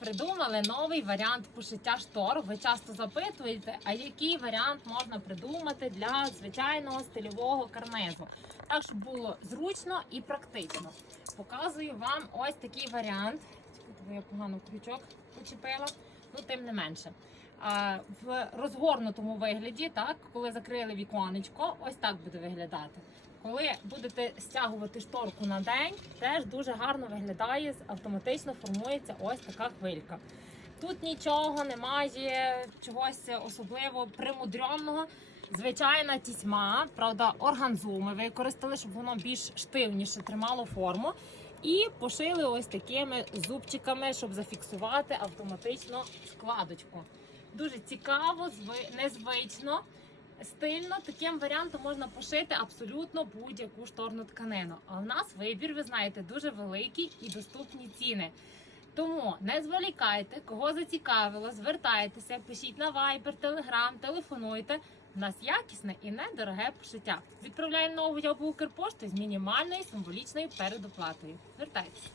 придумали новий варіант пошиття штор. Ви часто запитуєте, а який варіант можна придумати для звичайного стильового карнизу, так щоб було зручно і практично. Показую вам ось такий варіант. Чекайте, бо я погано крючок почепила, ну тим не менше. В розгорнутому вигляді, так, коли закрили віконечко, ось так буде виглядати. Коли будете стягувати шторку на день, теж дуже гарно виглядає, автоматично формується ось така хвилька. Тут нічого немає, чогось особливо примудрьонного. Звичайна тісьма, правда, органзу ми використали, щоб воно більш штивніше тримало форму. І пошили ось такими зубчиками, щоб зафіксувати автоматично складочку. Дуже цікаво, зви- незвично, стильно. Таким варіантом можна пошити абсолютно будь-яку шторну тканину. А в нас вибір, ви знаєте, дуже великий і доступні ціни. Тому не зволікайте, кого зацікавило, звертайтеся, пишіть на Viber, Telegram, телефонуйте. У нас якісне і недороге пошиття. Відправляємо нову Укрпошту з мінімальною символічною передоплатою. Звертайтеся.